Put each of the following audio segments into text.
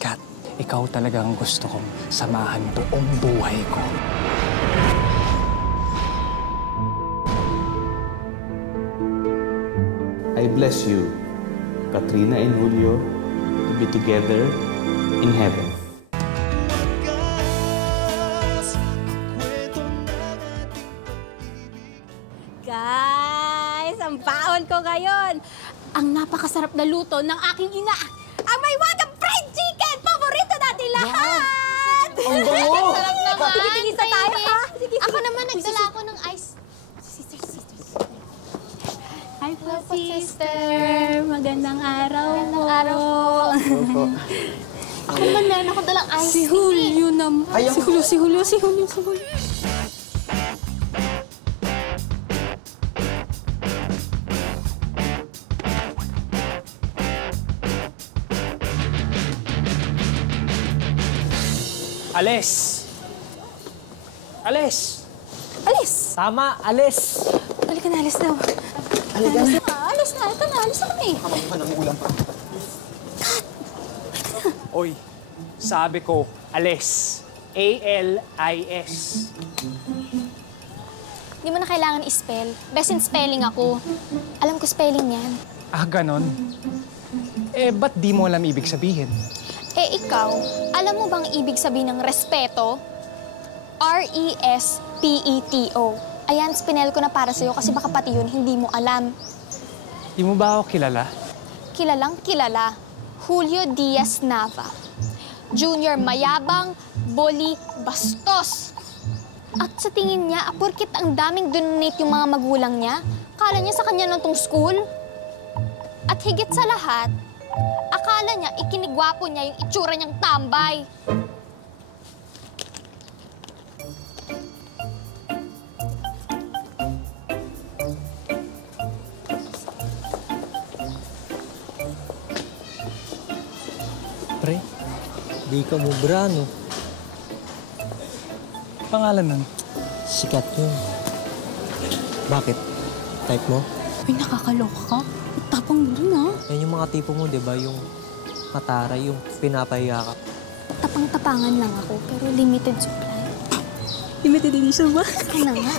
Kat, ikaw talagang gusto kong samahan buong buhay ko. I bless you, Katrina and Julio, to be together in heaven. Guys, ang baon ko ngayon. Ang napakasarap na luto ng aking ina. Ang may wagang fried chicken! Paborito natin lahat! Ang bango! Sarap naman! Sige, sa tayo, ha? Sige, Ako naman, nagdala ako ng ice. Hi po, sister. Magandang araw po. Magandang araw po. Ako naman, meron ako dalang ice. Si Julio naman. Si Julio. Alis! Alis! Alis! Tama, alis! Halika na, alis daw. Halika na. Alis na, ito na, alis na kami. Kamay ng ulam pa. Oy, sabi ko, alis. A-L-I-S. Hindi mo na kailangan i-spell. Best in spelling ako. Alam ko spelling yan. Ah, ganon? Eh, ba't di mo alam ibig sabihin? Eh, ikaw, alam mo bang ibig sabihin ng respeto? R-E-S-P-E-T-O. Ayan, spinel ko na para sa'yo kasi baka pati yun hindi mo alam. Di mo ba ako kilala? Kilalang kilala. Julio Diaz Nava. Junior mayabang, bully, bastos. At sa tingin niya, porkit ang daming donate yung mga magulang niya, akala niya sa kanya nung tong school. At higit sa lahat, akala niya ikinigwapo niya yung itsura niyang tambay. Pre, di ka mubra, no? Pangalan nun? Sikat yun. Bakit? Type mo? Uy, nakakaloka ka. Tapang mo dun, ha? Yan yung mga tipo mo, di ba? Yung mataray, yung pinapahiya ka. Tapang-tapangan lang ako, pero limited supply. Limited edition ba? Ano nga?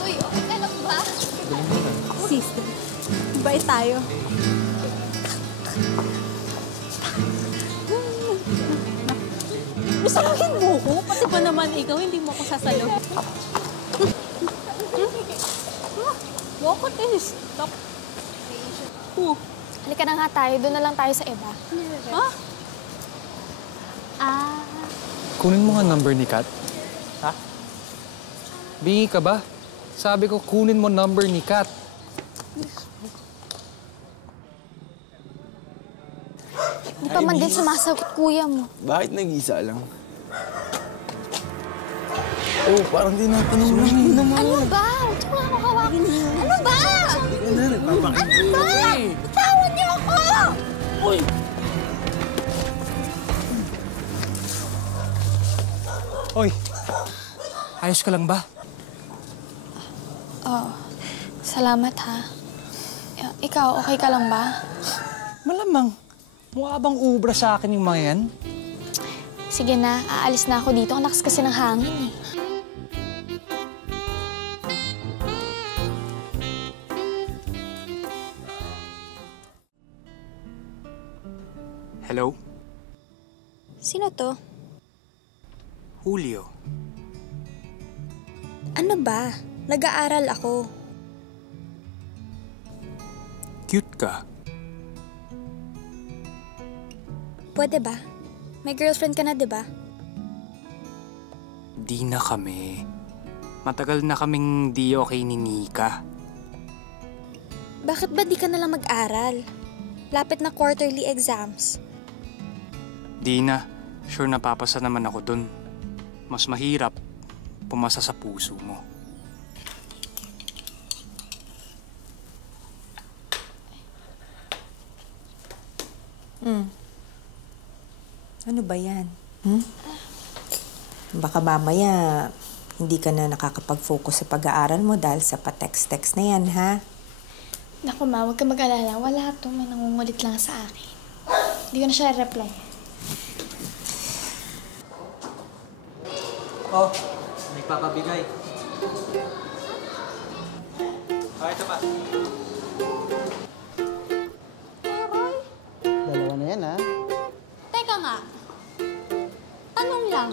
Uy, okay ka lang ba? Sister, bait tayo. Masalahin mo ko? Pati ba naman ikaw, hindi mo ako sasalo? Bakit eh? Stop. Halika na nga tayo, doon na lang tayo sa iba. Ha? Kunin mo nga number ni Kat. Ha? Bingi ka ba? Sabi ko, kunin mo number ni Kat. Hindi pa man din sumasagot kuya mo. Bakit nag-isa lang? Oh, parang di natanong lang eh. Ano ba? Huwag mo ako hawakin. Ano ba? Ano ba? Tawan niyo ako! Uy! Oy, ayos ka lang ba? Oh, salamat ha. Ikaw, okay ka lang ba? Malamang. Mukha bang ubra sa akin yung mga yan? Sige na, aalis na ako dito. Ang lakas kasi ng hangin eh. Hello? Sino to? Julio. Ano ba? Nag-aaral ako. Cute ka. Pwede ba? May girlfriend ka na, di ba? Di na kami. Matagal na kaming di okay ni Nika. Bakit ba di ka nalang mag-aral? Lapit na quarterly exams. Di na. Sure napapasa naman ako dun. Mas mahirap pumasa sa puso mo. Ano ba yan? Baka mamaya hindi ka na nakakapag-focus sa pag-aaral mo dahil sa pa-text-text na yan, ha? Naku ma, huwag ka mag-alala. Wala to. May nangungulit lang sa akin. Hindi ko na siya reply. Oh, may papabigay. Okay, ito pa. Dalawa na yan, ha? Teka nga. Tanong lang.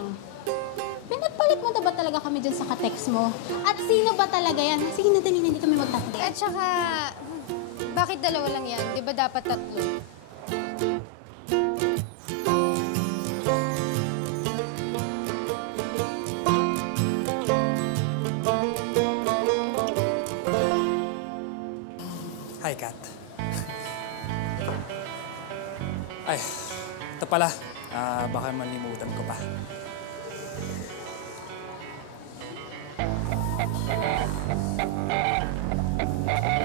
Pinagpalit mo na ba talaga kami dyan sa ka-text mo? At sino ba talaga yan? Sige na, dali na, hindi kami magtatde. At saka, bakit dalawa lang yan? Di ba dapat tatlo? Hi, Kat. Ay, ito pala. Baka malimutan ko pa.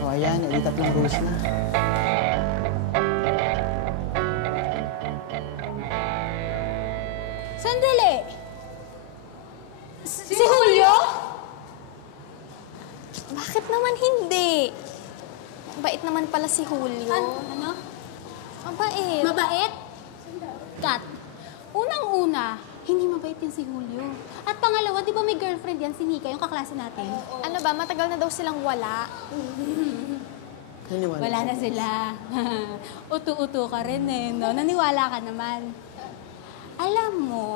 O, ayan. Tatlong rose na. Sandali! Si Julio? Bakit naman hindi? Bait naman pala si Julio. Ano? Mabait. Mabait? Kat, unang-una, hindi mabait yan si Julio. At pangalawa, di ba may girlfriend yan, si Nika, yung kaklase natin? Ano ba, matagal na daw silang wala. Naniwala. Wala na sila. Utu-utu ka rin eh, no? Naniwala ka naman. Alam mo,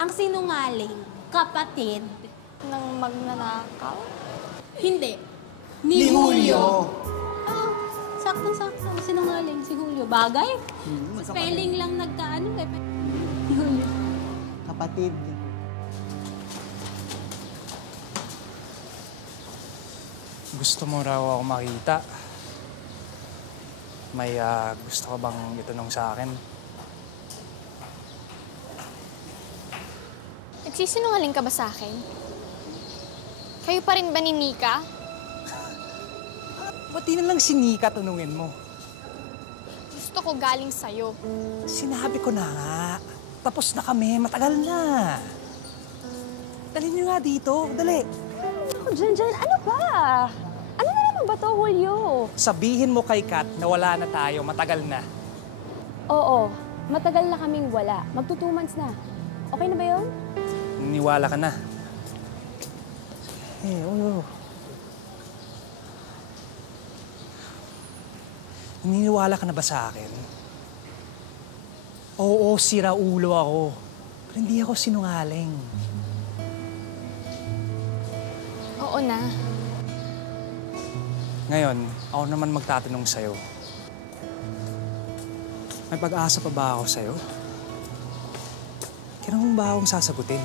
ang sinungaling, kapatid, Nang magnanakaw. hindi. Ni Julio. Ah, saktong-sakto. Sinungaling si Julio. Bagay? Sa spelling lang nagkaano eh. Ni Julio. Kapatid. Gusto mo raw ako makita? May gusto ka bang itanong sa akin? Nagsisinungaling ka ba sa akin? Kayo pa rin ba ni Nika? Ba't di na lang si Nika tanungin mo? Gusto ko galing sa'yo. Sinabi ko na nga. Tapos na kami. Matagal na. Dali niyo nga dito. Dali. Ako, Jan, ano ba? Ano na naman ba to, Julio? Sabihin mo kay Kat na wala na tayo. Matagal na. Oo, matagal na kaming wala. Magto 2 months na. Okay na ba yun? Niwala ka na. Oo. Naniniwala ka na ba sa akin? Oo, sira ulo ako. Pero hindi ako sinungaling. Oo na. Ngayon, ako naman magtatanong sa'yo. May pag-asa pa ba ako sa'yo? Kailan mo ba akong sasagutin?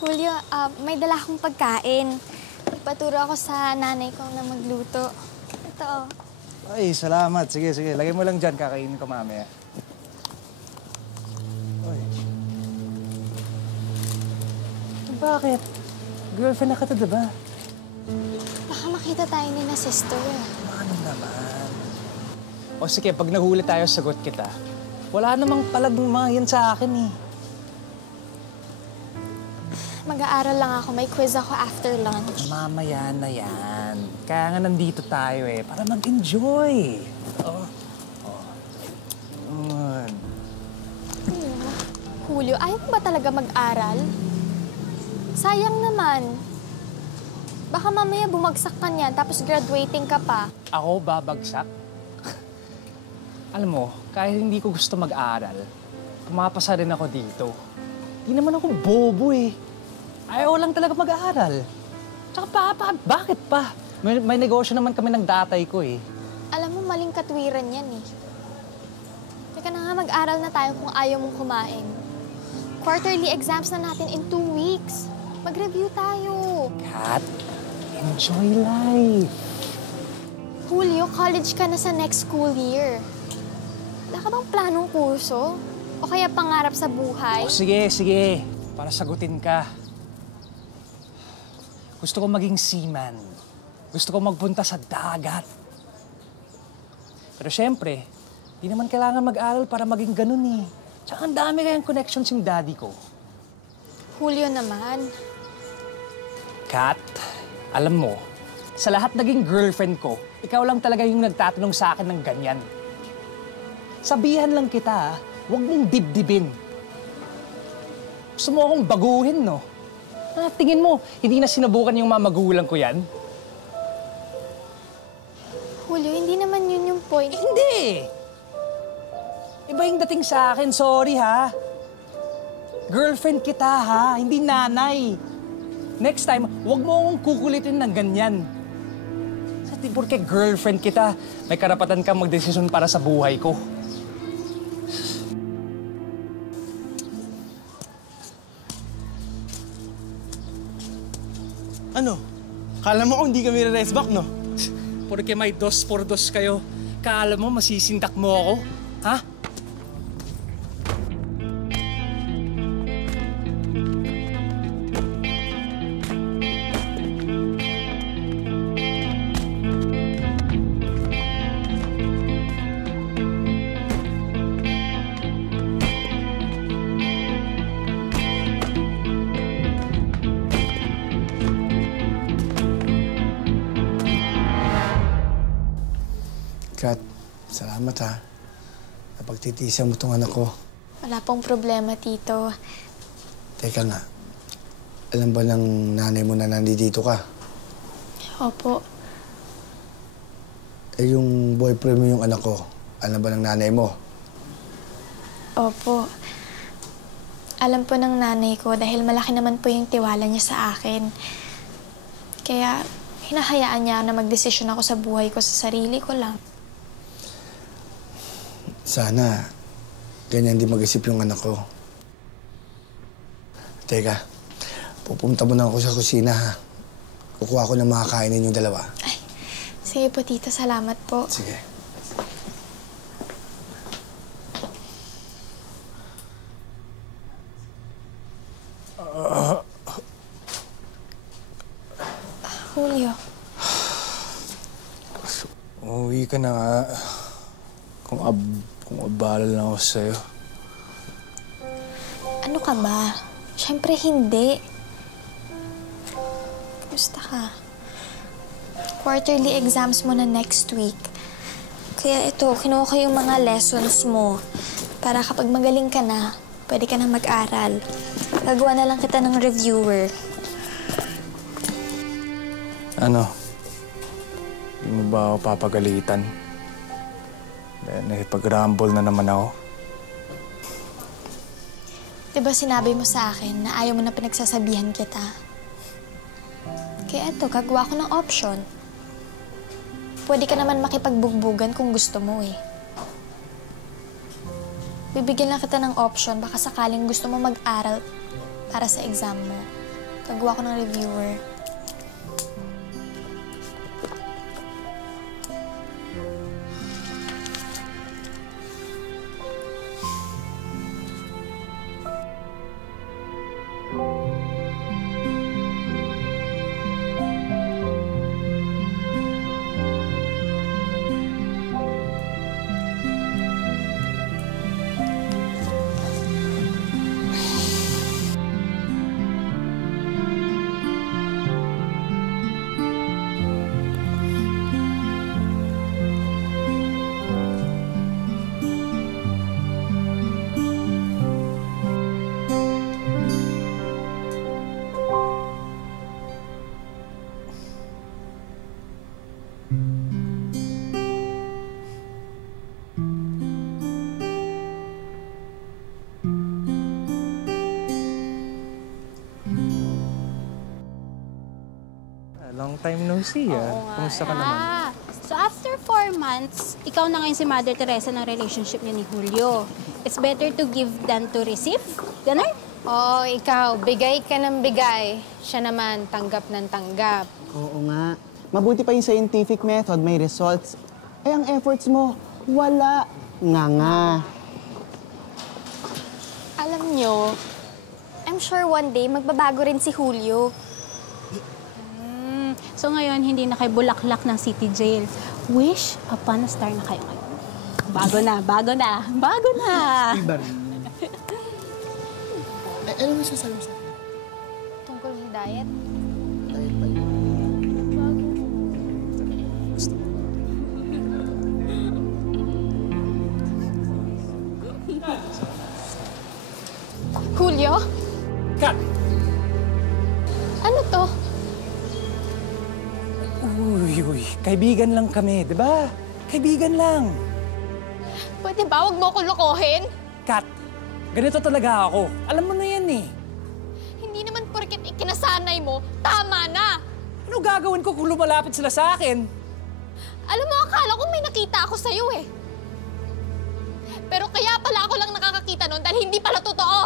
Julio, may dala akong pagkain. Ipaturo ako sa nanay ko na magluto. Ito, oh. Ay, salamat. Sige. Lagay mo lang dyan. Kakainin ko mamaya. Oy. Bakit? Girlfriend na kita, diba? Baka makita tayo ni na sister. Ano naman? O sige, pag nahuli tayo, sagot kita. Wala namang palag mga yan sa akin eh. Mag-aaral lang ako. May quiz ako after lunch. Mamaya na yan. Kaya nga nandito tayo eh, para mag-enjoy. Oh. Julio, ayaw mo ba talaga mag-aral? Sayang naman. Baka mamaya bumagsak ka niyan, tapos graduating ka pa. Ako babagsak? Alam mo, kahit hindi ko gusto mag-aral, pumapasa rin ako dito. Di naman ako bobo eh. Ayaw lang talaga mag-aaral. Tsaka bakit pa? May negosyo naman kami ng datay ko eh. Alam mo, maling katwiran yan eh. Teka na nga, mag-aral na tayo kung ayaw mong kumain. Quarterly exams na natin in 2 weeks. Mag-review tayo. Kat, enjoy life. Julio, college ka na sa next school year. Wala ka bang planong kurso? O kaya pangarap sa buhay? O sige. Para sagutin ka. Gusto ko maging seaman. Gusto ko magpunta sa dagat. Pero syempre, di naman kailangan mag-aral para maging ganun eh. Tsaka ang dami kayang connections yung daddy ko. Julio naman. Kat, alam mo, sa lahat naging girlfriend ko, ikaw lang talaga yung nagtatanong sa akin ng ganyan. Sabihan lang kita, huwag mong dibdibin. Gusto mo akong baguhin, no? Tingin mo, hindi na sinubukan yung mga magulang ko yan? Julio, hindi naman yun yung point. Hindi! Iba yung dating sa akin, sorry ha. Girlfriend kita ha, hindi nanay. Next time, huwag mo akong kukulitin ng ganyan. Sa porke girlfriend kita, may karapatan kang magdesisyon para sa buhay ko. Ano? Kala mo kung hindi kami re-rest back, no? Porke may 2x2 kayo, kala mo masisindak mo ako? Ha? Kat, salamat ha. Napagtitiisan mo tong anak ko. Wala pong problema, Tito. Teka nga, alam ba ng nanay mo na nandito ka? Opo. Eh yung boyfriend mo yung anak ko, alam ba ng nanay mo? Opo. Alam po ng nanay ko dahil malaki naman po yung tiwala niya sa akin. Kaya hinahayaan niya na magdesisyon ako sa buhay ko sa sarili ko lang. Sana, ganyan din mag-isip yung anak ko. Teka, pupunta mo na ako sa kusina, ha? Kukuha ko ng mga kainin yung dalawa. Ay, sige po, Tito. Salamat po. Sige. Julio. Uuwi ka na nga. Kung abala lang ako sa'yo. Ano ka ba? Siyempre hindi. Kamusta ka? Quarterly exams mo na next week. Kaya ito, kinuha ko yung mga lessons mo. Para kapag magaling ka na, pwede ka na mag-aral. Gagawa na lang kita ng reviewer. Ano? Hindi mo ba ako papagalitan? Dahil nakipag-rumble na naman ako. Diba sinabi mo sa akin na ayaw mo na pinagsasabihan kita? Kaya eto, gagawa ko ng option. Pwede ka naman makipagbugbugan kung gusto mo eh. Bibigyan lang kita ng option, baka sakaling gusto mo mag-aral para sa exam mo. Gagawa ko ng reviewer. Long time no see, ah. Kumusta ka naman? So after 4 months, ikaw na ngayon si Mother Teresa ng relationship niya ni Julio. It's better to give than to receive. Ganon? Oo, ikaw. Bigay ka ng bigay. Siya naman, tanggap ng tanggap. Oo nga. Mabuti pa yung scientific method, may results. Eh, ang efforts mo, wala. Nga. Alam nyo, I'm sure one day magbabago rin si Julio. So ngayon, hindi na kayo bulaklak ng city jail. Wish upon a star na kayo ngayon. Bago na, bago na, bago na. Iba rin. Ano masasabi mo sa akin? Tungkol sa diet? Diet pa yun. Julio? Kat! Ano to? Uy, kaibigan lang kami, di ba? Kaibigan lang. Pwede ba wag mo ko lokohin? Kat, ganito talaga ako. Alam mo na yan eh. Hindi naman porket ikinasanay mo, tama na! Ano gagawin ko kung lumalapit sila sa akin? Alam mo, akala ko may nakita ako sa'yo eh. Pero kaya pala ako lang nakakakita nun dahil hindi pala totoo.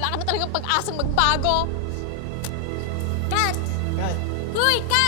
Wala ka na talagang pag-asang magbago. Kat! Kat! Hoy, Kat!